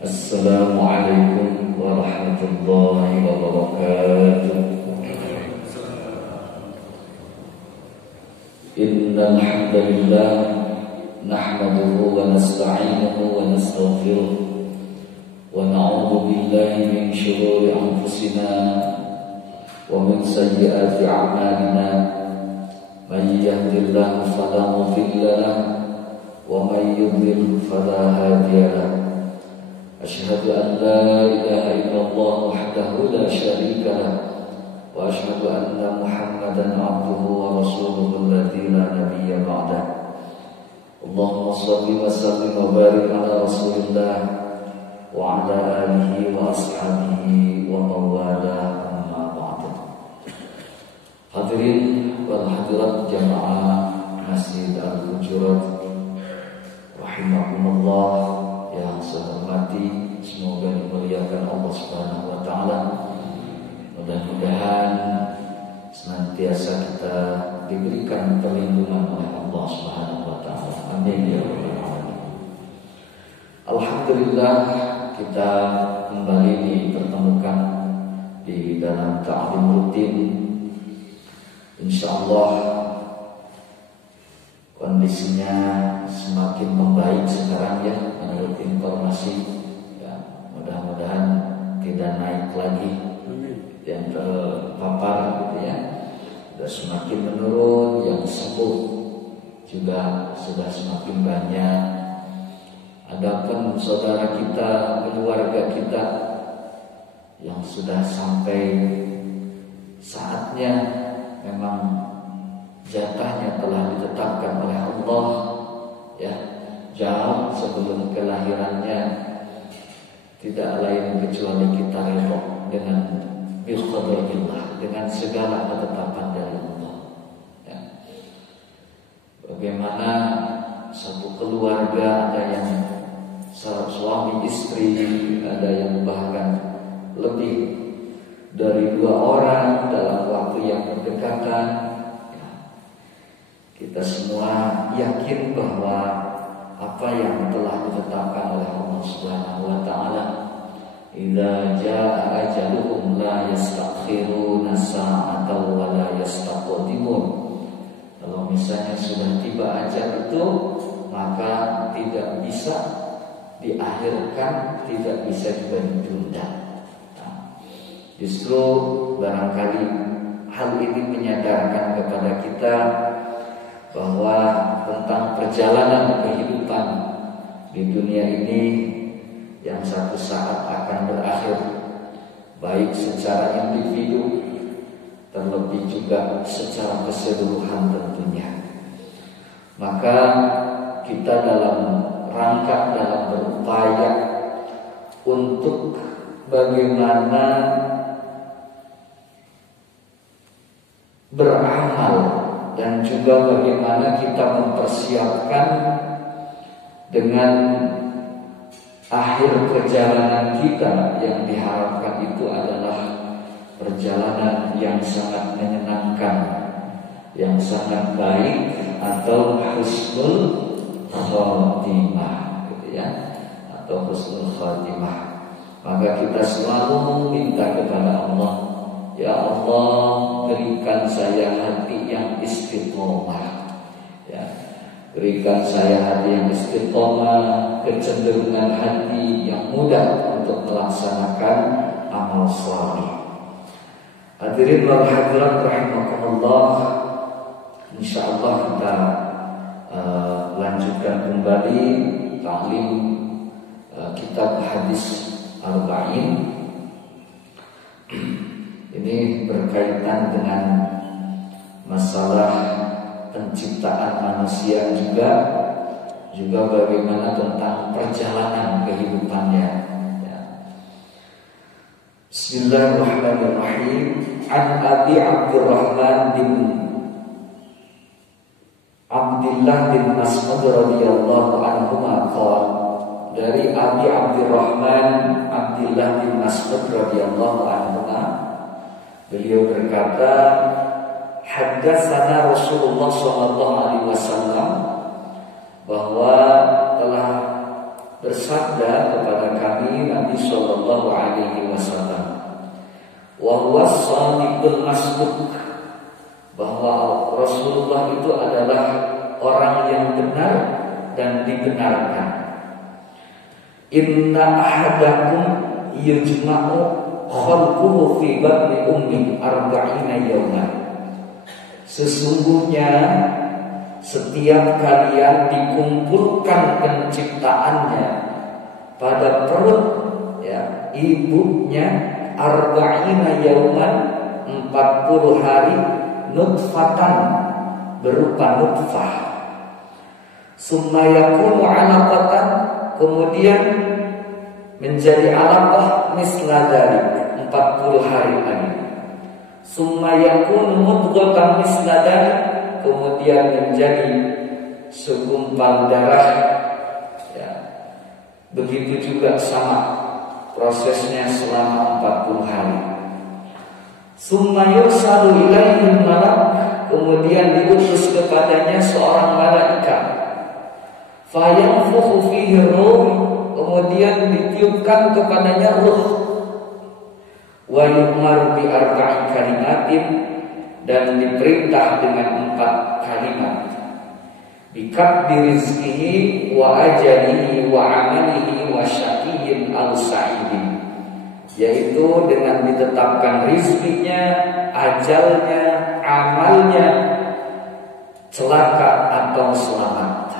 Assalamualaikum warahmatullahi wabarakatuh. Innal hamdalillah nahmaduhu wa nasta'inuhu wa nastaghfiruh wa na'udzu billahi min shururi anfusina wa min sayyiati a'malina. Man yahdihillahu fala mudilla lahu wa man yudlil fala hadiya lahu. Asyhadu an la ilaha illallah wahdahu la syarika lah wa asyhadu anna Muhammadan abduhu wa rasuluhu alladzi la nabiyya ba'dah. Allahumma shalli wa sallim wa barik ala Rasulillah wa ala alihi wa ashabihi wa mawala amma ba'd. Hadirin wal hadirat jamaah Masjid Al-Hujurat rahimakumullah yang saya hormati, semoga dimuliakan Allah Subhanahu wa taala. Mudah-mudahan senantiasa kita diberikan perlindungan oleh Allah Subhanahu wa taala. Amin ya rabbal alamin. Alhamdulillah, kita kembali dipertemukan di dalam ta'lim rutin. Insyaallah kondisinya semakin membaik sekarang ya, menurut informasi ya, mudah-mudahan tidak naik lagi yang terpapar gitu ya. Sudah semakin menurun, yang sembuh juga sudah semakin banyak. Adapun saudara kita, keluarga kita yang sudah sampai saatnya memang jatahnya telah ditetapkan oleh Allah ya, jauh sebelum kelahirannya, tidak lain kecuali kita redha dengan biqadarillah, dengan segala ketetapan dari Allah ya. Bagaimana satu keluarga, ada yang suami istri, ada yang bahkan lebih dari 2 orang dalam waktu yang berdekatan. Kita semua yakin bahwa apa yang telah ditetapkan oleh Allah Subhanahu wa taala, idza jaa ajaluhum la yastakhiruna sa'atan wa la yastaqdimun. Kalau misalnya sudah tiba ajal itu, maka tidak bisa diakhirkan, tidak bisa juga ditunda. Nah, justru barangkali hal ini menyadarkan kepada kita bahwa tentang perjalanan kehidupan di dunia ini yang satu saat akan berakhir, baik secara individu terlebih juga secara keseluruhan tentunya. Maka kita dalam rangka, dalam berupaya untuk bagaimana beramal dan juga bagaimana kita mempersiapkan dengan akhir perjalanan kita yang diharapkan itu adalah perjalanan yang sangat menyenangkan, yang sangat baik, atau husnul khatimah gitu ya, atau husnul khatimah. Maka kita selalu minta kepada Allah, ya Allah, berikan saya hati yang istiqomah ya. Berikan saya hati yang istiqomah, kecenderungan hati yang mudah untuk melaksanakan amal saleh. Hadirin wal hadirat rahimakumullah, insyaallah kita lanjutkan kembali ta'lim kitab hadis Arba'in. Ini berkaitan dengan masalah penciptaan manusia, juga bagaimana tentang perjalanan kehidupannya ya. Bismillahirrahmanirrahim. An Abi Abdurrahman bin Abdullah bin Mas'ud radhiyallahu anhu qala, dari Abi Abdurrahman Abdullah bin Mas'ud radhiyallahu anhu, beliau berkata, haddatsana Rasulullah sallallahu alaihi wasallam, bahwa sallallahu alaihi wasallam. Wa huwa shadiqul masduq, bahwa Rasulullah itu adalah orang yang benar dan dibenarkan. Inna ahadakum yujma'u khalquhu fi batni ummi arba'ina yawman. Sesungguhnya setiap kalian dikumpulkan penciptaannya pada perut ibunya arba'ina yawman, 40 hari, nutfatan, berupa nutfah. Summa yakunu 'alaqatan, kemudian menjadi alaqah misla dzalik, 40 hari lagi. Summa yakunu mudghatan misla dzalik, kemudian menjadi segumpal darah. Begitu juga sama prosesnya selama 40 hari. Summa yursalu ilaihi malak, kemudian diutus kepadanya seorang malaikat. Fayanfukhu fihi ruh, kemudian ditiupkan kepadanya ruh. Wa yu'maru bi arba'i kalimatin, dan diperintah dengan 4 kalimat. Bikadri rizqihi wa ajalihi wa amalihi wa syaqiyyin aw sa'idin, yaitu dengan ditetapkan rizkinya, ajalnya, amalnya, celaka atau selamat.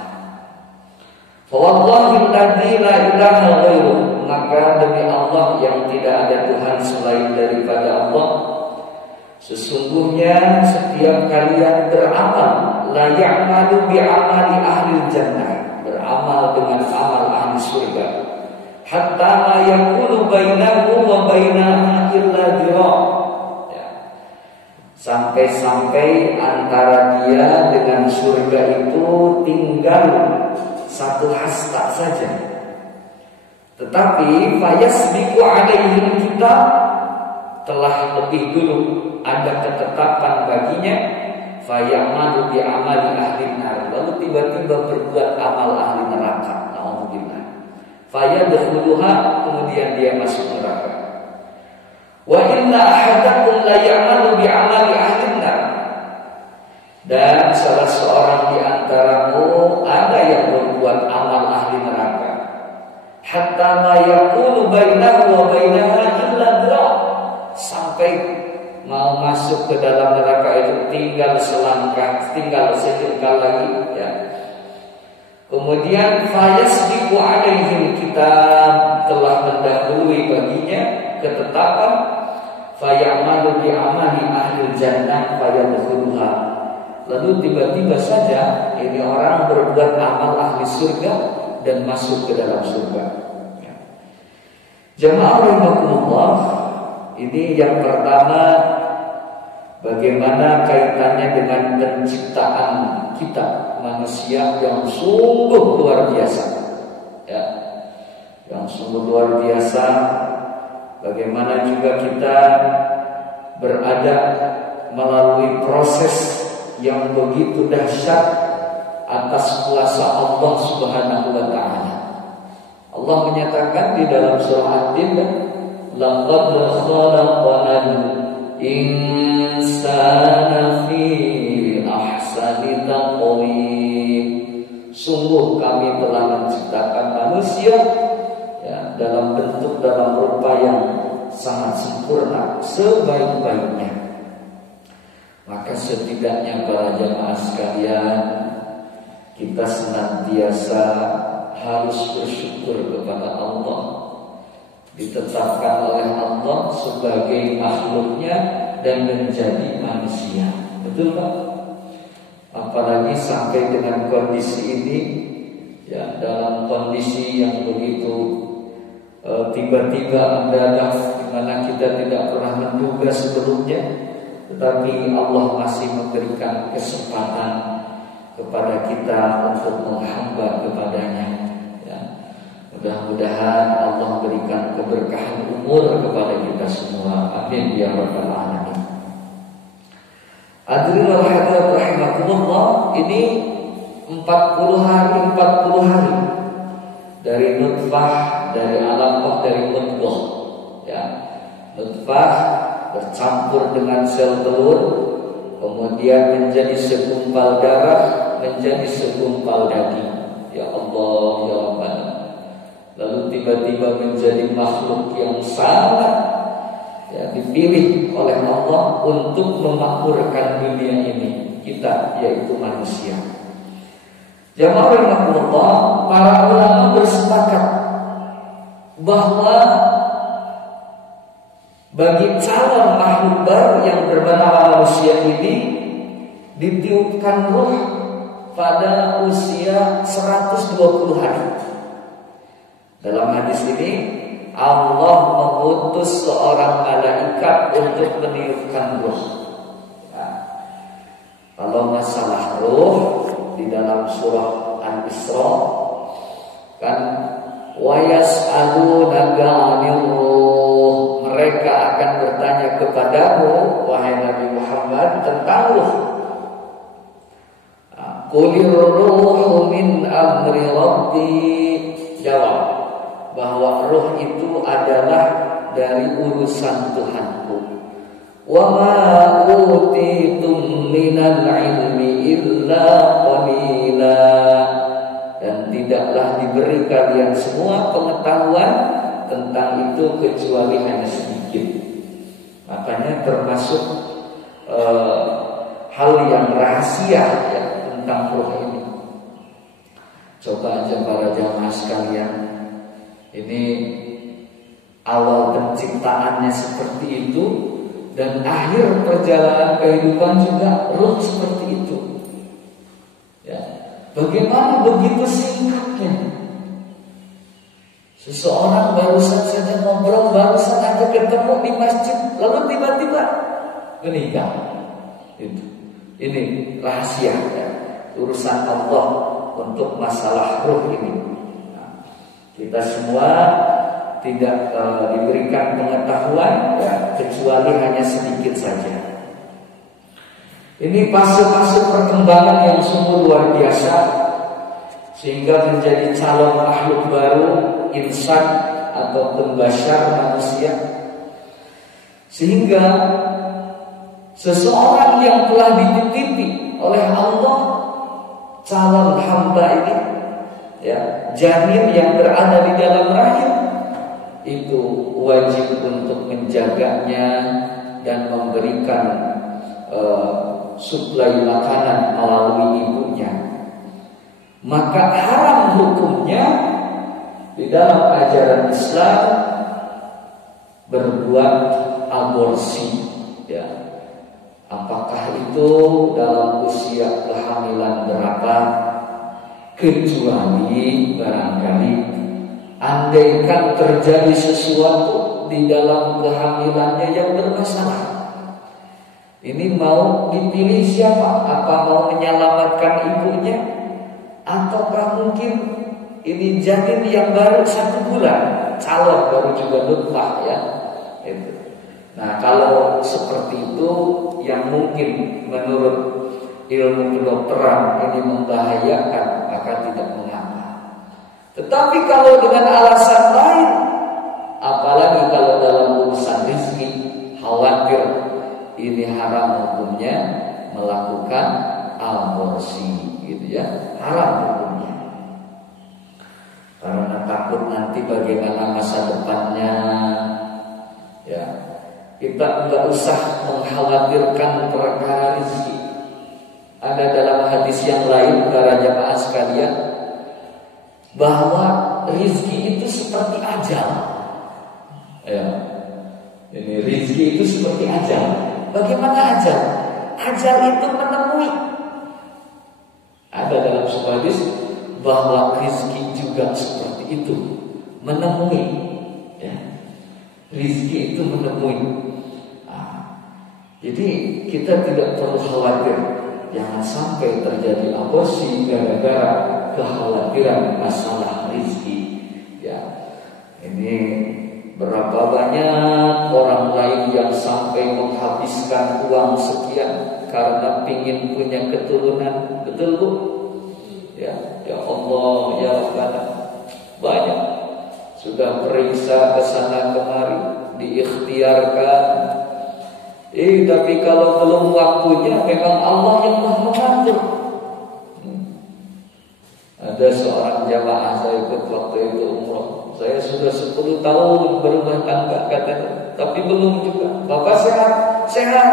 Fawallahi alladzi la ilaha ghairuh, maka demi Allah yang tidak ada Tuhan selain daripada Allah, sesungguhnya setiap kalian beramal, la ya'malu bi'amali ahli jannah, beramal dengan amal ahli surga, hatta ma yakunu bainahu wa bainaha illa dhira', sampai-sampai antara dia dengan surga itu tinggal 1 hasta saja. Tetapi fayasbiqu alaihi kita, telah lebih dulu ada ketetapan baginya, fayamalu bi amali ahli nar, lalu tiba-tiba berbuat amal ahli neraka, naudzubillah. Fayadkhuluha, kemudian dia masuk neraka. Wa inna ahadakum la ya'malu bi amali ahli nar, dan salah seorang di antaramu ada yang berbuat amal ahli neraka, hatta ma yakunu bainahu wa bainaha illa dhira', sampai mau masuk ke dalam neraka itu tinggal selangkah, tinggal sejengkal lagi, Kemudian fayasbiqu alaihim, kita telah mendahului baginya ketetapan, fayamalu bi amali ahli jannah fayadkhuluha, lalu tiba-tiba saja ini orang berbuat amal ahli surga dan masuk ke dalam surga. Jamaah rahimakumullah, ini yang pertama, bagaimana kaitannya dengan penciptaan kita manusia yang sungguh luar biasa, yang sungguh luar biasa. Bagaimana juga kita berada melalui proses yang begitu dahsyat atas kuasa Allah Subhanahu wa ta'ala. Allah menyatakan di dalam surah Ad-Din, laqad khalaqnal insana fi ahsani taqwim, sungguh kami telah menciptakan manusia dalam bentuk, dalam rupa yang sangat sempurna, sebaik-baiknya. Maka setidaknya para jamaah sekalian, kita senantiasa harus bersyukur kepada Allah, ditetapkan oleh Allah sebagai makhluknya dan menjadi manusia. Betul Pak? Apalagi sampai dengan kondisi ini, dalam kondisi yang begitu tiba-tiba mendadak, di mana kita tidak pernah menduga sebelumnya, tetapi Allah masih memberikan kesempatan kepada kita untuk menghamba kepadanya. Mudah-mudahan Allah berikan keberkahan umur kepada kita semua. Amin ya rabbal alamin. Hadirin wa hadirat rahimakumullah, ini 40 hari dari dari nutfah, dari alaqah, dari mudghah. Ya, nutfah bercampur dengan sel telur, kemudian menjadi segumpal darah, menjadi segumpal daging. Ya Allah, ya Rabbana. Lalu tiba-tiba menjadi makhluk yang sangat dipilih oleh Allah untuk memakmurkan dunia ini, kita yaitu manusia. Jamaah rahimahullah, para ulama bersepakat bahwa bagi calon makhluk baru yang bernama manusia ini ditiupkan ruh pada usia 120 hari. Dalam hadis ini Allah mengutus seorang malaikat untuk meniupkan ruh. Kalau masalah ruh di dalam surah Al-Isra kan, wa yas'alunaka 'anil ruh, mereka akan bertanya kepadamu wahai Nabi Muhammad tentang ruh. Qulir ruhu min amri rabbi, jawab bahwa ruh itu adalah dari urusan Tuhanku. Wa ma utitum minal ilmi illa qalila, dan tidaklah diberi kalian semua pengetahuan tentang itu kecuali hanya sedikit. Makanya termasuk hal yang rahasia ya, tentang ruh ini. Coba aja para jamaah sekalian, ini awal penciptaannya seperti itu, dan akhir perjalanan kehidupan juga ruh seperti itu. Ya, bagaimana begitu singkatnya? Seseorang barusan saja ngobrol, barusan aja ketemu di masjid, lalu tiba-tiba meninggal. Ini rahasia ya, urusan Allah untuk masalah ruh ini. Kita semua tidak diberikan pengetahuan ya, kecuali hanya sedikit saja. Ini fase-fase perkembangan yang sungguh luar biasa, sehingga menjadi calon makhluk baru, insan ataupun bashar, manusia. Sehingga seseorang yang telah dititipi oleh Allah, calon hamba ini ya, janin yang berada di dalam rahim, itu wajib untuk menjaganya dan memberikan suplai makanan melalui ibunya. Maka haram hukumnya di dalam ajaran Islam berbuat aborsi ya. Apakah itu dalam usia kehamilan berapa? Kecuali barangkali andaikan terjadi sesuatu di dalam kehamilannya yang bermasalah. Ini mau dipilih siapa? Apa mau menyelamatkan ibunya? Ataukah mungkin ini janin yang baru 1 bulan, calon baru juga nutfah ya. Itu. Nah, kalau seperti itu yang mungkin menurut ilmu kedokteran ini membahayakan, maka tidak mengapa. Tetapi kalau dengan alasan lain, apalagi kalau dalam urusan rezeki, khawatir ini haram hukumnya melakukan aborsi, gitu ya, haram hukumnya. Karena takut nanti bagaimana masa depannya, ya. Kita enggak usah mengkhawatirkan perkara rezeki. Ada dalam hadis yang lain para jamaah sekalian, bahwa rezeki itu seperti ajal. Ya. Ini rezeki itu seperti ajal. Bagaimana ajal? Ajal itu menemui. Ada dalam sebuah hadis bahwa rezeki juga seperti itu, menemui. Ya. Rezeki itu menemui. Jadi kita tidak perlu khawatir, jangan sampai terjadi aborsi gara-gara kekhawatiran masalah rezeki. Ya, ini berapa banyak orang lain yang sampai menghabiskan uang sekian karena ingin punya keturunan, betul bu? Ya, ya Allah, ya Rabbana. banyak. Sudah periksa ke sana kemari, diikhtiarkan. Tapi kalau belum waktunya, memang Allah yang mengatur. Ada seorang jamaah saya ikut waktu itu umroh. Saya sudah 10 tahun berumah tangga katanya, tapi belum juga. Bapak sehat, sehat,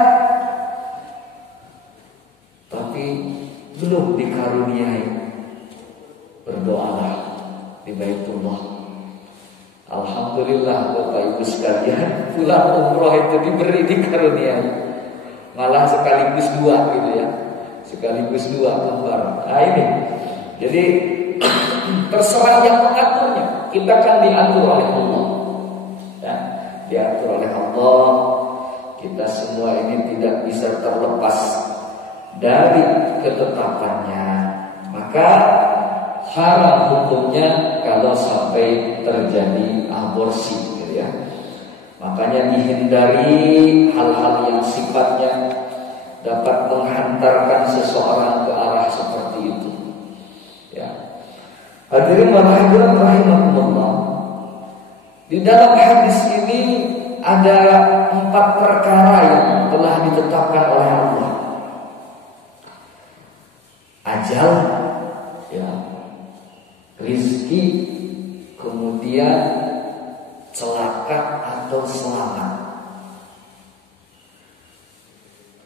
tapi belum dikaruniai. Berdoalah di Baitullah. Alhamdulillah Bapak Ibu sekalian, pulang umroh itu diberi dikaruniai. Malah sekaligus 2 gitu ya. Sekaligus 2 kembar. Nah ini. Jadi terserah yang mengaturnya. Kita kan diatur oleh Allah. Ya, diatur oleh Allah. Kita semua ini tidak bisa terlepas dari ketetapannya. Maka haram hukumnya kalau sampai terjadi aborsi, gitu ya. Makanya dihindari hal-hal yang sifatnya dapat menghantarkan seseorang ke arah seperti itu. Ya. Hadirin hadirat rahimakumullah. Di dalam hadis ini ada 4 perkara yang telah ditetapkan oleh Allah. Ajal, ya, rizki, kemudian celaka atau selamat.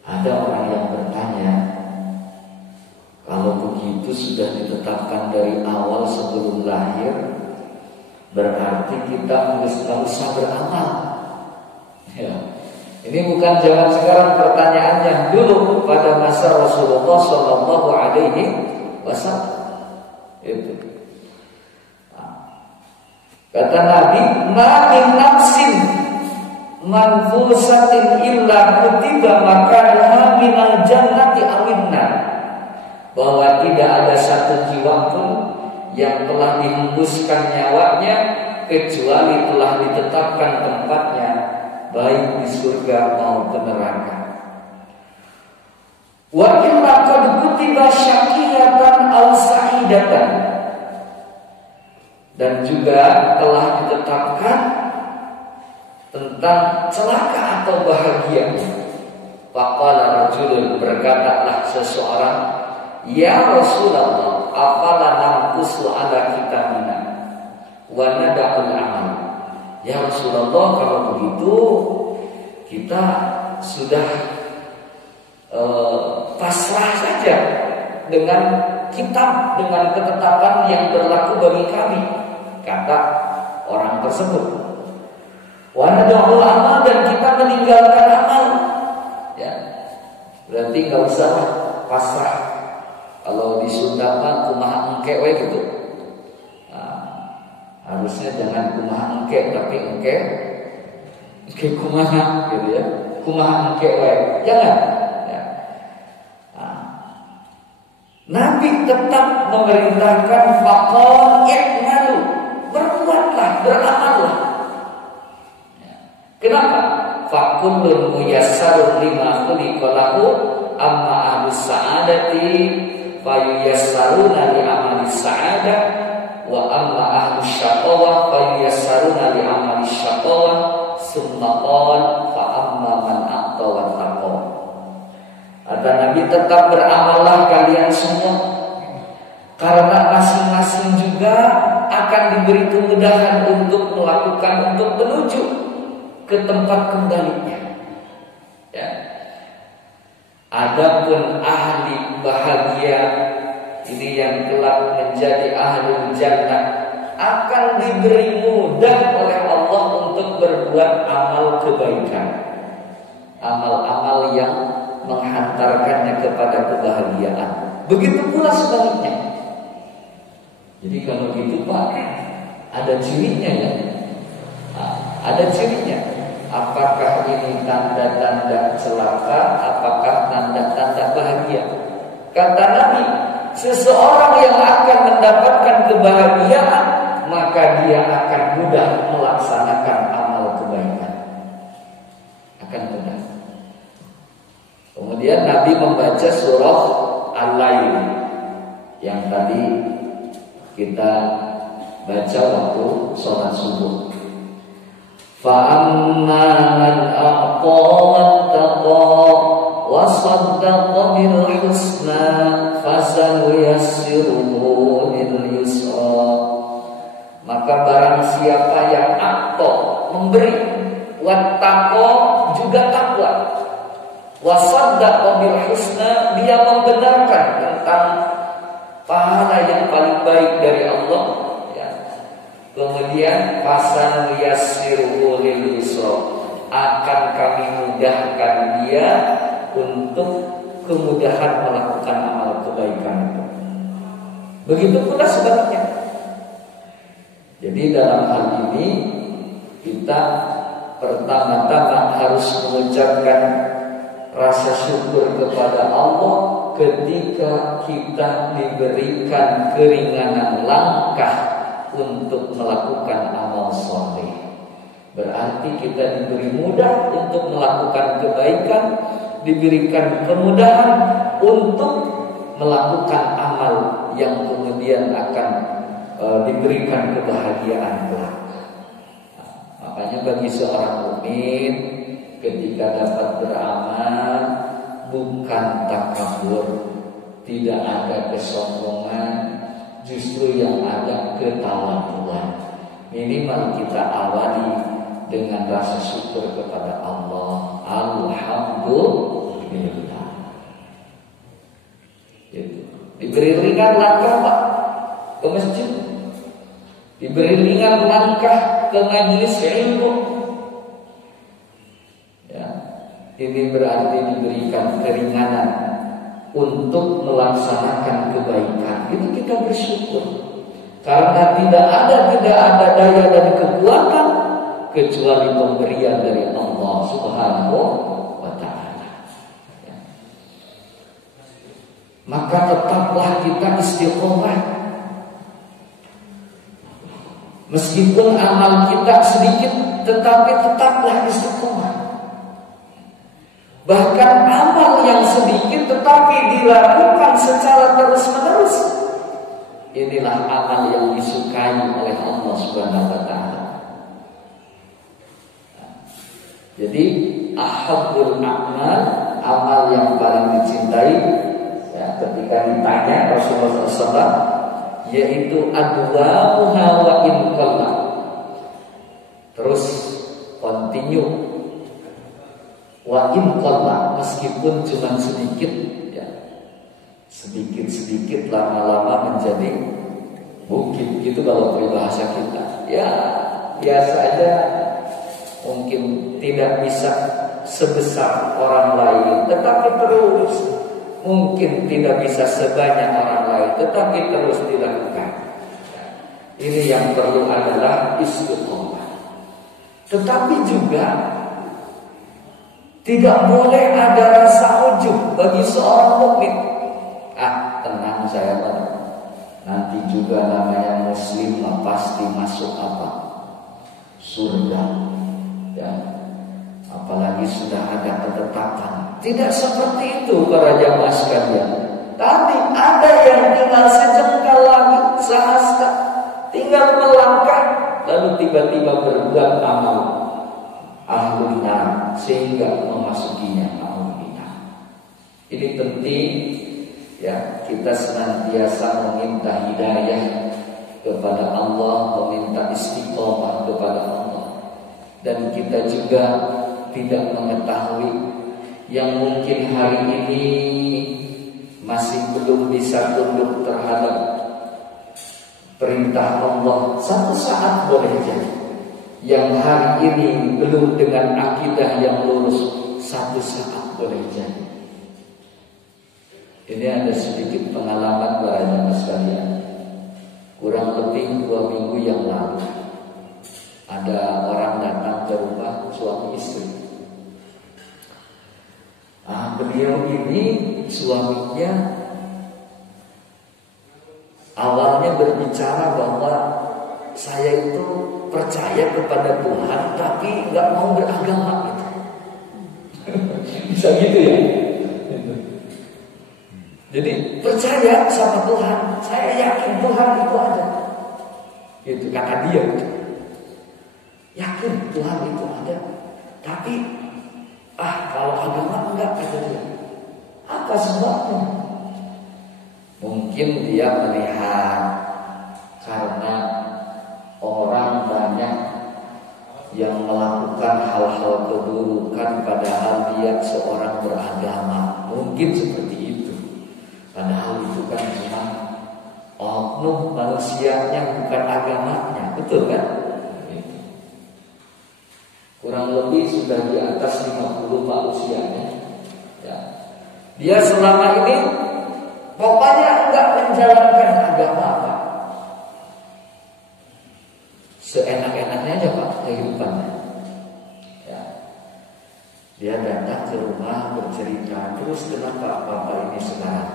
Ada orang yang bertanya, kalau begitu sudah ditetapkan dari awal sebelum lahir, berarti kita harus usah beramal. Ya. Ini bukan zaman sekarang, pertanyaannya dulu pada masa Rasulullah Shallallahu Alaihi Wasallam. Itu. Kata Nabi, "Ma min nafsin manfusatin illa kutiba makanaha minal jannati awin nar." Bahwa tidak ada satu jiwa pun yang telah dihembuskan nyawanya kecuali telah ditetapkan tempatnya baik di surga maupun neraka. Wa inna qad kutiba syaqiyatan aw sa'idatan. Dan juga telah ditetapkan tentang celaka atau bahagia. Faqala rajulun, berkatalah seseorang, "Ya Rasulullah, afala namkusu ala kitabina wa nada'ul amal." Ya Rasulullah, kalau begitu kita sudah pasrah saja dengan kitab, dengan ketetapan yang berlaku bagi kami, kata orang tersebut. Wa nada'ul amal, dan kita meninggalkan amal. Ya, berarti nggak usah pasrah. Kalau di Sunda mah kumaha engke we gitu. Harusnya jangan kumaha engke, tapi engke kumaha gitu ya. Kumaha engke we. Jangan. Ya. Nabi tetap memerintahkan faqal i'malu, berbuatlah, beramallah. Ya. Kenapa? Fakullun muyassarun lima khuliqa lahu amma ahlus sa'adati fayuyassaruna li amali sa'adah wa amma ahlus syaqawah fayuyassaruna li amali syaqawah summa qala fa amma man aqta wa taqa. Kata Nabi, tetap beramallah kalian semua, karena masing-masing juga akan diberi kemudahan untuk melakukan, untuk menuju ke tempat kembalinya. Ya. Adapun ahli bahagia, ini yang kelak menjadi ahli jannah, akan diberi mudah oleh Allah untuk berbuat amal kebaikan, amal-amal yang menghantarkannya kepada kebahagiaan. Begitu pula sebaliknya. Jadi kalau gitu Pak, ada cirinya ya. Ada cirinya. Apakah ini tanda-tanda celaka, apakah tanda-tanda bahagia? Kata Nabi, seseorang yang akan mendapatkan kebahagiaan, maka dia akan mudah melaksanakan amal kebaikan. Akan mudah. Kemudian Nabi membaca surah Al-Lail yang tadi kita baca waktu sholat subuh. Fa'amma man a'ta wattaqa wa saddaqa bil husna fasanuyassiruhu lil yusra. Maka barang siapa yang a'ta, memberi, wattaqa, juga takwa, wa saddaqa bil husna, dia membenarkan tentang pahala yang paling baik dari Allah, ya. Kemudian fasan yassiruhu lil yusra, akan kami mudahkan dia untuk kemudahan melakukan amal kebaikan. Begitu pula sebaliknya. Jadi dalam hal ini kita pertama-tama harus mengucapkan rasa syukur kepada Allah ketika kita diberikan keringanan langkah untuk melakukan amal soleh. Berarti kita diberi mudah untuk melakukan kebaikan, diberikan kemudahan untuk melakukan amal yang kemudian akan diberikan kebahagiaan kelak. Makanya bagi seorang mukmin ketika dapat beramal bukan takabur, tidak ada kesombongan, justru yang ada ketawaduan. Minimal kita awali dengan rasa syukur kepada Allah. Alhamdulillah. Itu. Diberi ringan langkah Pak ke masjid, diberi ringan langkah ke majelis ilmu. Ya, ini berarti diberikan keringanan untuk melaksanakan kebaikan. Itu kita bersyukur. Karena tidak ada daya dan kekuatan kecuali pemberian dari Allah Subhanahu wa ta'ala. Ya. Maka tetaplah kita istiqomah. Meskipun amal kita sedikit, tetapi tetaplah istiqomah. Bahkan amal yang sedikit tetapi dilakukan secara terus-menerus, inilah amal yang disukai oleh Allah Subhanahu wa ta'ala. Jadi ahabbul a'mal, amal yang paling dicintai, ya, ketika ditanya Rasulullah SAW, yaitu adwamuha wa in qalla. Terus continue wa in qalla, meskipun cuma sedikit, ya. Sedikit-sedikit lama-lama menjadi bukit, gitu kalau peribahasa kita. Ya, biasa aja, mungkin tidak bisa sebesar orang lain, tetapi terus. Mungkin tidak bisa sebanyak orang lain, tetapi terus dilakukan. Ini yang perlu adalah istiqomah. Tetapi juga tidak boleh ada rasa ujub bagi seorang mukmin. Tenang saya Pak, nanti juga namanya muslim pasti masuk apa? Surga. Ya. Apalagi sudah ada ketetapan. Tidak seperti itu para jamaah sekalian. Tadi ada yang tinggal sejengkal lagi, sehasta, tinggal melangkah, lalu tiba-tiba berbuat amal ahlun nar sehingga memasukinya ahlun nar. Ini penting, ya, kita senantiasa meminta hidayah kepada Allah, meminta istiqomah kepada Allah. Dan kita juga tidak mengetahui yang mungkin hari ini masih belum bisa tunduk terhadap perintah Allah. Satu saat boleh jadi yang hari ini belum dengan akidah yang lurus, satu saat boleh jadi. Ini ada sedikit pengalaman para jamaah sekalian. Kurang lebih 2 minggu yang lalu ada orang datang ke rumah suami istri. Beliau ini suaminya awalnya berbicara bahwa saya itu percaya kepada Tuhan tapi nggak mau beragama gitu. Bisa gitu ya? Jadi percaya sama Tuhan, saya yakin Tuhan itu ada. Gitu kata dia. Yakin Tuhan itu ada, tapi kalau agama enggak, kata dia. Apa sebabnya? Mungkin dia melihat karena orang banyak yang melakukan hal-hal keburukan padahal dia seorang beragama. Mungkin seperti itu. Padahal itu kan cuma oknum manusianya, bukan agamanya. Betul kan? Kurang lebih sudah di atas 50 Pak usianya. Ya. Dia selama ini pokoknya enggak menjalankan agama Pak. Seenak-enaknya aja Pak kehidupannya. Ya. Dia datang ke rumah bercerita, terus kenapa Bapak ini sekarang?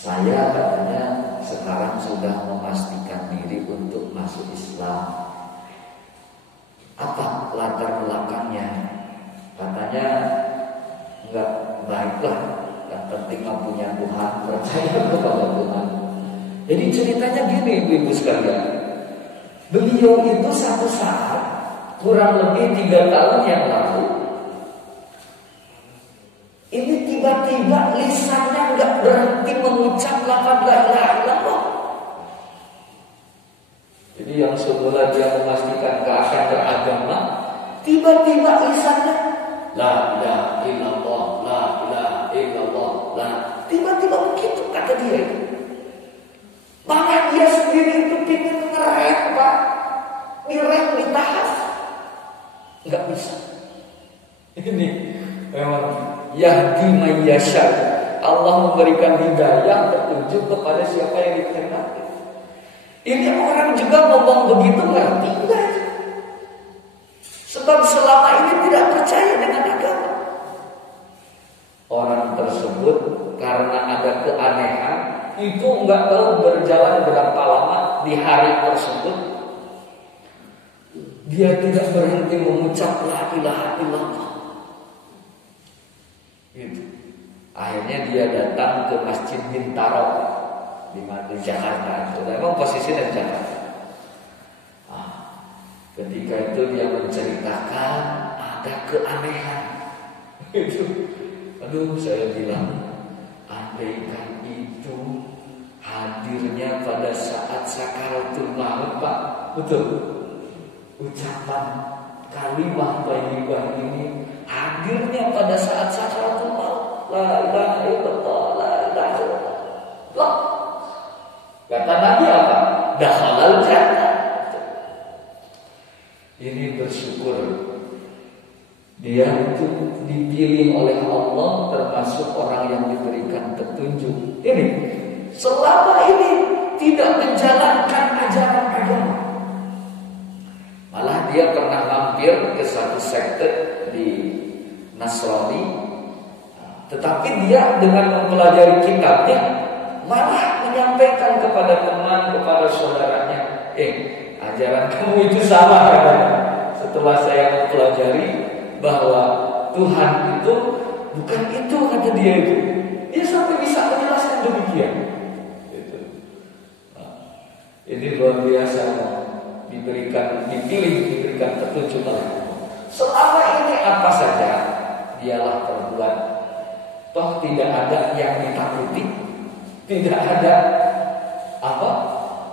Saya katanya sekarang sudah memastikan diri untuk masuk Islam. Apa latar belakangnya? Katanya enggak baiklah, yang penting punya Tuhan, percaya kepada Tuhan. Jadi ceritanya gini ibu-ibu sekalian. Beliau itu satu saat kurang lebih 3 tahun yang lalu, ini tiba-tiba lisannya enggak berhenti mengucap lafaz la ilaha illallah. Jadi yang semula dia memastikan akan beragama, tiba-tiba lisannya la ilaha illallah, la ilaha illallah, la. Tiba-tiba begitu kata dia. Maka dia sendiri itu ingin ngerem Pak, direm, ditahan, nggak bisa. Ini memang yahdi may yasha. Allah memberikan hidayah, petunjuk kepada siapa yang dikehendaki. Ini orang juga ngomong begitu ngerti enggak? Sebab selama ini tidak percaya dengan agama. Orang tersebut karena ada keanehan itu enggak tahu berjalan berapa lama di hari tersebut. Dia tidak berhenti mengucap la ilaha illallah. Gitu. Akhirnya dia datang ke Masjid Bintaro di Jakarta. Memang posisinya di Jakarta. Ketika itu dia menceritakan ada keanehan. Itu, aduh saya bilang, andaikan itu hadirnya pada saat sakaratul maut Pak, betul. Ucapan kalimah thayyibah ini hadirnya pada saat sakaratul maut. La ilaha illallah, la ilaha illallah. Kata Nabi apa? Dakhalal jannah. Ini bersyukur dia itu dipilih oleh Allah termasuk orang yang diberikan petunjuk. Ini selama ini tidak menjalankan ajaran agama. Malah dia pernah mampir ke satu sekte di Nasrani, tetapi dia dengan mempelajari kitabnya malah menyampaikan kepada teman, kepada saudaranya, ajaran kamu itu salah katanya. Setelah saya mempelajari bahwa Tuhan itu bukan itu, kata dia itu. Dia sampai bisa menjelaskan demikian. Ini luar biasa, diberikan petunjuk oleh Allah. Selama ini apa saja dialah perbuat. Toh tidak ada yang ditakuti, tidak ada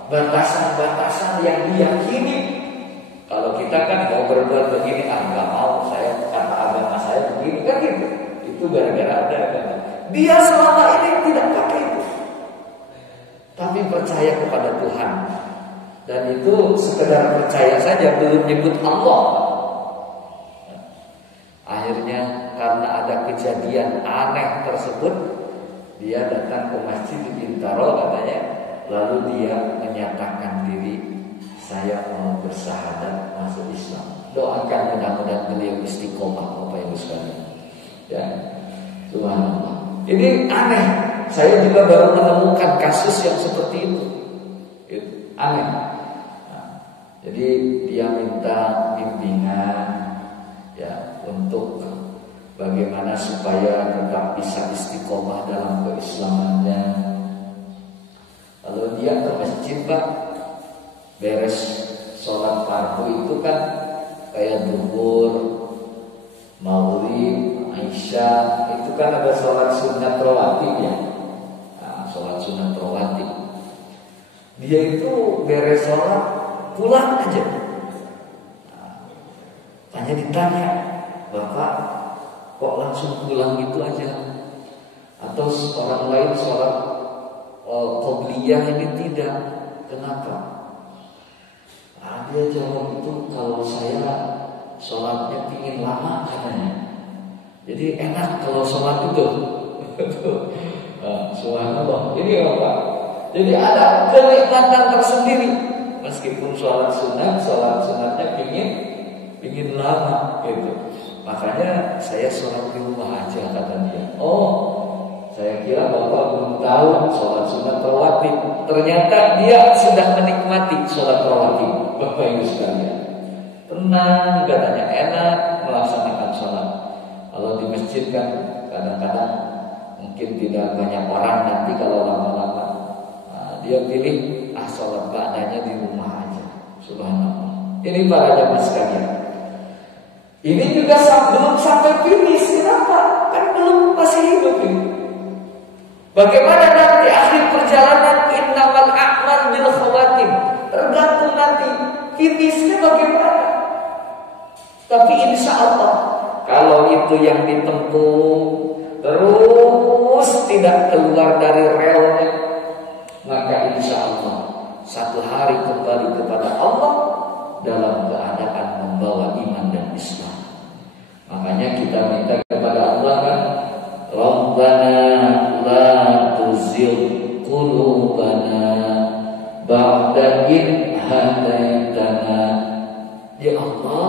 batasan-batasan yang diyakini. Kalau kita kan mau berbuat begini, nggak mau, saya kata agama saya begini kan gitu. Itu gara-gara ada agama. Dia selama ini tidak pakai itu, tapi percaya kepada Tuhan. Dan itu sekedar percaya saja, belum nyebut Allah. Akhirnya karena ada kejadian aneh tersebut, dia datang ke masjid di Bintaro katanya. Lalu dia menyatakan diri, saya mau bersahadat masuk Islam. Doakan mudah-mudahan beliau istiqomah Bapak Ibu sekalian. Ya, subhanallah. Ini aneh. Saya juga baru menemukan kasus yang seperti itu. Aneh. Jadi dia minta bimbingan ya untuk bagaimana supaya tetap bisa istiqomah dalam keislamannya. Lalu dia ke masjid Pak, beres sholat fardu itu kan kayak zuhur, maghrib, isya, itu kan ada sholat sunat rawatib ya. Nah, sholat sunat rawatib. Dia itu beres sholat pulang aja. Nah, hanya ditanya, Bapak kok langsung pulang gitu aja? Atau orang lain sholat qobliyah ini tidak, kenapa? Nah, dia jawab itu, kalau saya sholatnya pingin lama katanya. Jadi enak kalau sholat itu. Subhanallah. Ini apa? Jadi ada kenikmatan tersendiri. Meskipun sholat sunatnya pingin lama gitu. Makanya saya sholat di rumah aja kata dia. Oh, saya kira Bapak belum tahu sholat sunat rawatib. Ternyata dia sudah menikmati sholat rawatib. Bapak Ibu sekalian, tenang katanya, enak melaksanakan sholat. Kalau di masjid kan kadang-kadang mungkin tidak banyak orang, nanti kalau lama-lama dia pilih sholat ba'danya di rumah aja. Subhanallah. Ini para jamaah sekalian, ini juga belum sampai finish. Kenapa? Kan belum, masih hidup ini. Bagaimana nanti akhir perjalanan? Innamal a'mal bil khawatim. Tergantung nanti finishnya bagaimana. Tapi insya Allah, kalau itu yang ditempuh terus tidak keluar dari relnya, maka insya Allah satu hari kembali kepada Allah dalam keadaan membawa iman dan Islam. Makanya kita minta kepada Allah kan, Rabbana la tuzigh qulubana ba'da idh hadaitana. Ya Allah,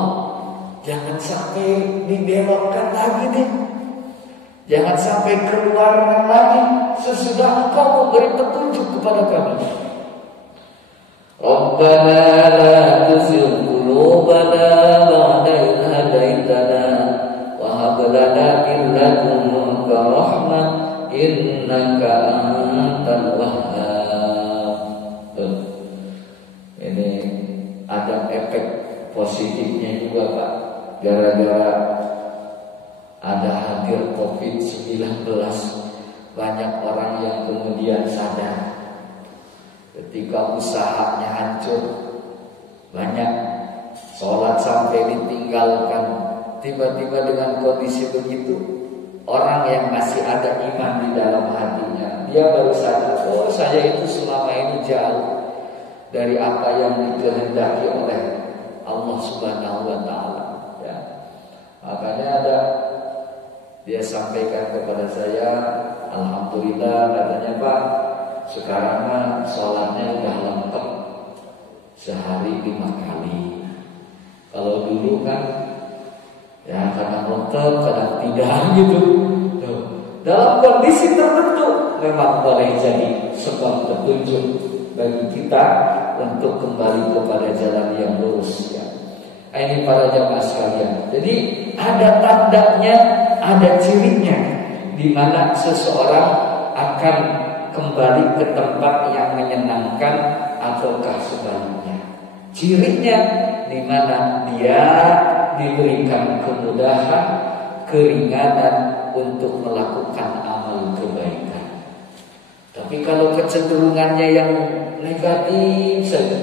jangan sampai dibelokkan lagi deh. Jangan sampai keluar lagi sesudah Engkau memberi petunjuk kepada kami. Rabbana la tuzigh qulubana ba'da idh hadaitana wa hab lana min ladunka rahmah innaka antal wahhab. Ini ada efek positifnya juga Pak. Gara-gara ada hadir COVID-19, banyak orang yang kemudian sadar ketika usahanya hancur, banyak sholat sampai ditinggalkan. Tiba-tiba dengan kondisi begitu, orang yang masih ada iman di dalam hatinya, dia baru sadar, oh saya itu selama ini jauh dari apa yang dikehendaki oleh Allah Subhanahu wa Ta'ala. Ya. Makanya ada, dia sampaikan kepada saya, alhamdulillah katanya Pak, sekarang mah sholatnya udah lengkap sehari 5 kali. Kalau dulu kan ya kadang lengkap, kadang tidak gitu. Dalam kondisi tertentu memang boleh jadi sebab petunjuk bagi kita untuk kembali kepada jalan yang lurus ya. Ini para jamaah sekalian. Jadi ada tandanya, ada cirinya di mana seseorang akan kembali ke tempat yang menyenangkan ataukah sebaliknya. Cirinya di mana dia diberikan kemudahan, keringanan untuk melakukan amal kebaikan. Tapi kalau kecenderungannya yang negatif saja,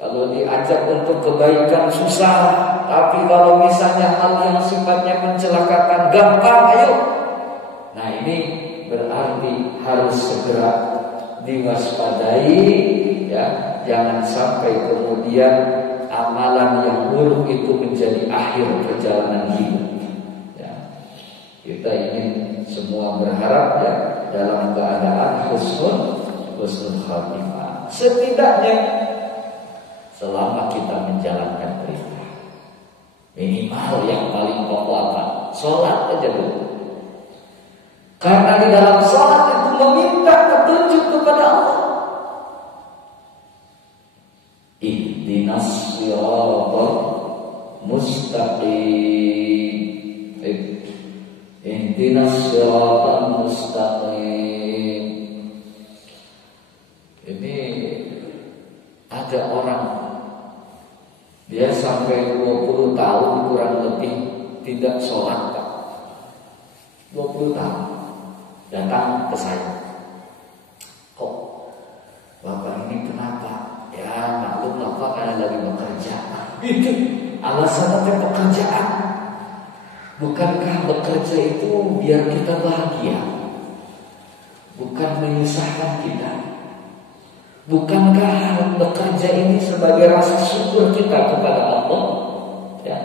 kalau diajak untuk kebaikan susah, tapi kalau misalnya hal yang sifatnya mencelakakan gampang, ayo. Nah ini berarti harus segera diwaspadai ya, jangan sampai kemudian amalan yang buruk itu menjadi akhir perjalanan hidup. Ya. Kita ingin semua berharap ya dalam keadaan husnul khatimah. Setidaknya selama kita menjalankan perintah, minimal yang paling pokok apa? Sholat aja dulu. Karena di dalam sholat itu meminta petunjuk kepada Allah. Ihdinas siratal mustaqim. Ihdinas siratal mustaqim. Ini Ada orang dia sampai 20 tahun kurang lebih tidak sholat, 20 tahun datang ke saya. Kok Bapak ini kenapa? Ya maklum lah Pak, karena lagi bekerja. Itu alasannya pekerjaan. Bukankah bekerja itu biar kita bahagia? Bukan menyusahkan kita? Bukankah bekerja ini sebagai rasa syukur kita kepada Allah? Ya.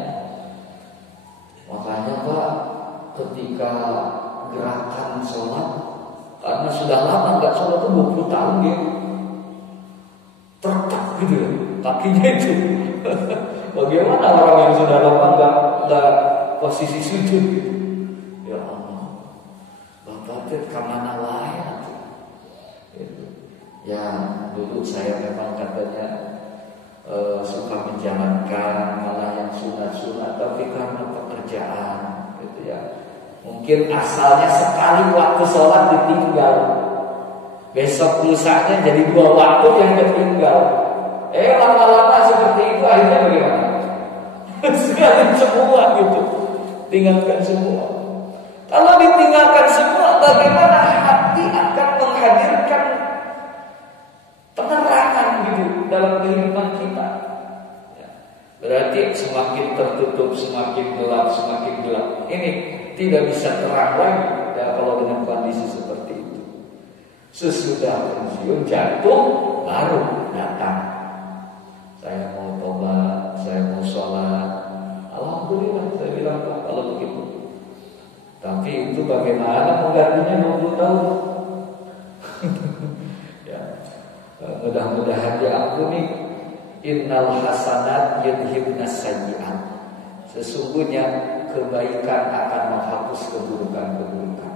Makanya Pak, ketika gerakan sholat, karena sudah lama nggak sholat itu 20 tahun dia tertak gitu ya, kakinya itu. Bagaimana orang yang sudah lama nggak posisi sujud gitu? Ya Allah, Bapak itu kemana lain? Ya dulu saya memang katanya suka menjalankan malah yang sunat-sunat, tapi karena pekerjaan gitu ya. Mungkin asalnya sekali waktu sholat ditinggal, besok lusanya jadi 2 waktu yang ketinggal. Lama-lama seperti itu akhirnya bagaimana? Sekali semua gitu, tinggalkan semua. Kalau ditinggalkan semua, bagaimana hati akan menghadirkan penerangan gitu dalam kehidupan kita? Ya. Berarti semakin tertutup, semakin gelap, semakin gelap. Ini tidak bisa terang lagi ya, kalau dengan kondisi seperti itu. Sesudah pensiun jatuh baru datang. Saya mau tobat, saya mau sholat. Alhamdulillah saya bilang Pak, kalau begitu. Tapi itu bagaimana menggantinya 20 tahun? Ya. Mudah-mudahan diampuni. Innal hasanat yudhibnas sayyi'at. Sesungguhnya kebaikan akan menghapus keburukan-keburukan.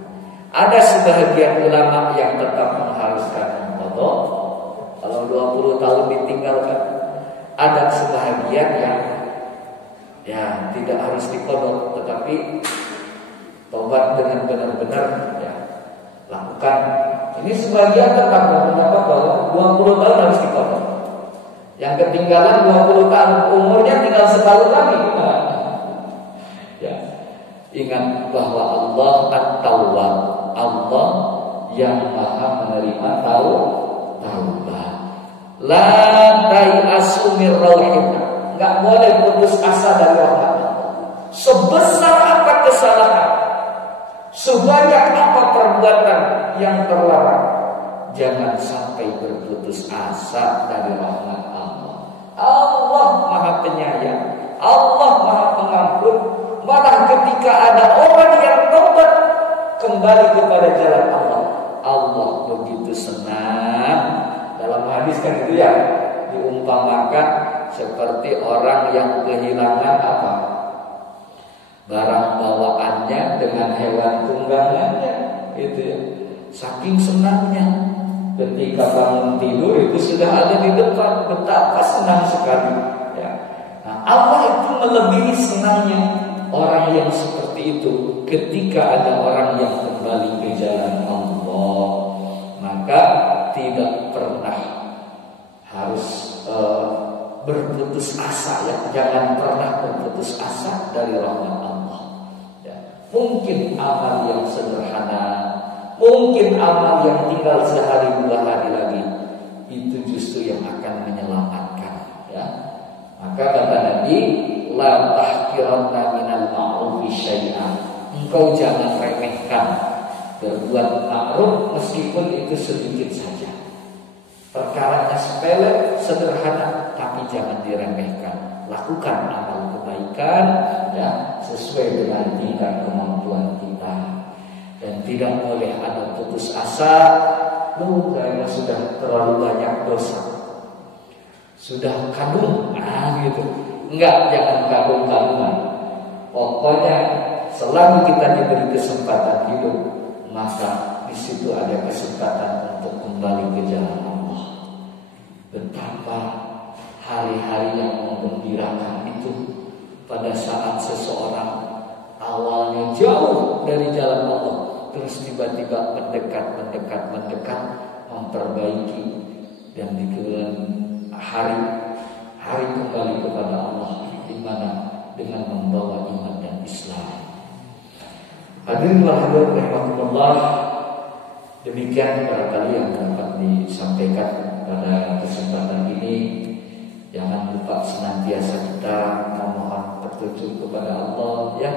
Ada sebahagian ulama yang tetap mengharuskan qada. Kalau 20 tahun ditinggalkan, ada sebahagian yang ya tidak harus diqada, tetapi tobat dengan benar-benar ya lakukan. Ini sebagian tetap berpendapat bahwa 20 tahun harus diqada. Yang ketinggalan 20 tahun, umurnya tinggal setahun lagi. Ya. Ingat bahwa Allah At-Tawwab, Allah yang Maha menerima taubat. La tai'asu mir rauhillah. Enggak boleh putus asa dari rahmat Allah. Sebesar apa kesalahan, sebanyak apa perbuatan yang terlarang, jangan sampai berputus asa dari rahmat Allah. Allah Maha Penyayang, Allah Maha Pengampun. Malah ketika ada orang yang tobat kembali kepada jalan Allah, Allah begitu senang. Dalam hadis kan itu ya, diumpamakan seperti orang yang kehilangan apa? Barang bawaannya dengan hewan tunggangannya, itu ya. Saking senangnya ketika bangun tidur itu sudah ada di depan, betapa senang sekali ya. Nah, Allah itu melebihi senangnya orang yang seperti itu ketika ada orang yang kembali ke jalan Allah. Maka tidak pernah harus berputus asa ya. Jangan pernah berputus asa dari rahmat Allah ya. Mungkin amal yang sederhana, mungkin amal yang tinggal sehari 2 hari lagi, itu justru yang akan menyelamatkan ya. Maka kata Nabi, la tahqiranna minal ma'rufi syai'an. Engkau jangan remehkan berbuat ma'ruf meskipun itu sedikit saja. Perkaranya sepele, sederhana, tapi jangan diremehkan. Lakukan amal kebaikan ya, sesuai dengan tingkat kemampuan kita. Dan tidak boleh ada putus asa. Saya sudah terlalu banyak dosa, sudah kadung, gitu. Enggak, jangan kadung-kadungan. Pokoknya selama kita diberi kesempatan hidup, maka di situ ada kesempatan untuk kembali ke jalan Allah. Betapa hari-hari yang menggembirakan itu pada saat seseorang awalnya jauh dari jalan Allah, terus tiba-tiba mendekat, memperbaiki, dan di kemudian hari kembali kepada Allah, di mana dengan membawa iman dan Islam. Hadirin rahimahullah, demikian barangkali yang dapat disampaikan pada kesempatan ini. Jangan lupa senantiasa kita memohon petunjuk kepada Allah, ya.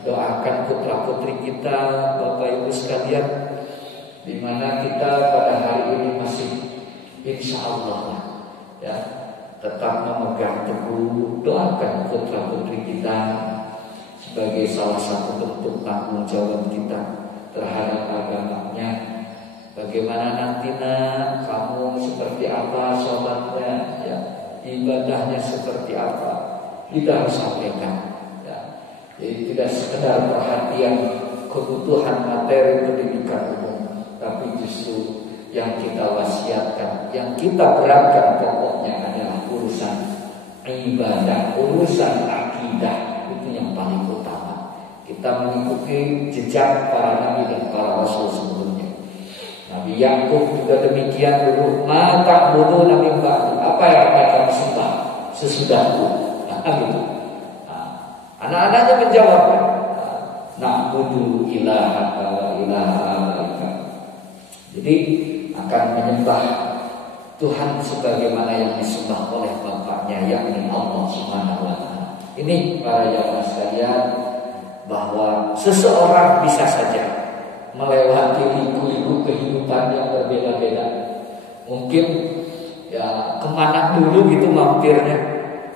Doakan putra-putri kita, Bapak Ibu sekalian, di mana kita pada hari ini masih insya Allah, ya, tetap memegang teguh. Doakan putra-putri kita sebagai salah satu bentuk tanggung jawab kita terhadap agamanya. Bagaimana nantinya kamu seperti apa sholatnya, ya, ibadahnya seperti apa, kita harus sampaikan. Jadi tidak sekedar perhatian kebutuhan materi pendidikan umum, tapi justru yang kita wasiatkan, yang kita beratkan pokoknya adalah urusan ibadah, urusan akidah. Itu yang paling utama. Kita mengikuti jejak para nabi dan para rasul sebelumnya. Nabi Yakub juga demikian dulu. Ma ta'budu nabi ba'du. Apa yang akan sembah sesudahku? Gitu. Anak-anaknya menjawab, na'budu ilahaka wa ilaha abaika. Jadi akan menyembah Tuhan sebagaimana yang disembah oleh bapaknya, yakni Allah Subhanahu wa ta'ala. Ini para jamaah sekalian, bahwa seseorang bisa saja melewati liku-liku kehidupan yang berbeda-beda. Mungkin ya kemana dulu gitu mampirnya,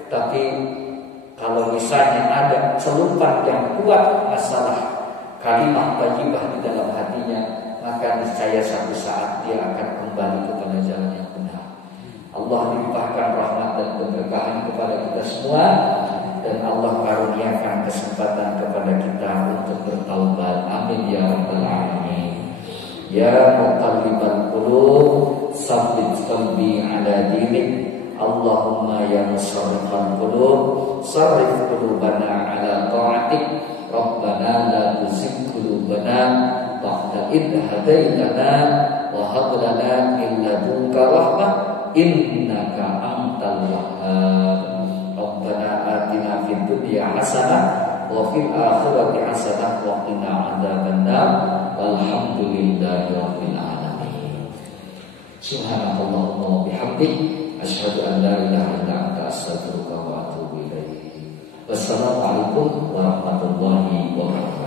tapi kalau misalnya ada celupan yang kuat masalah kalimat thayyibah di dalam hatinya, maka niscaya satu saat dia akan kembali kepada jalan yang benar. Allah limpahkan rahmat dan keberkahan kepada kita semua, dan Allah karuniakan kesempatan kepada kita untuk bertaubat. Amin ya rabbal alamin. Ya muqallibal qulub, tsabbit qalbi ala dinik. Allahumma ya musarrifal qulub, sarrif qulubana ala ta'atik. Rabbana la tuzigh qulubana ba'da idh hadaitana wa hab lana min ladunka rahmah innaka antal wahhab. Rabbana atina fid dunya hasanah wa fil akhirati hasanah wa qina adzabannar. Walhamdulillahi rabbil alamin. Subhanallahumma wa bihamdihi, asyhadu an la ilaha illa anta, astaghfiruka wa atubu ilaik. Wassalamualaikum warahmatullahi wabarakatuh.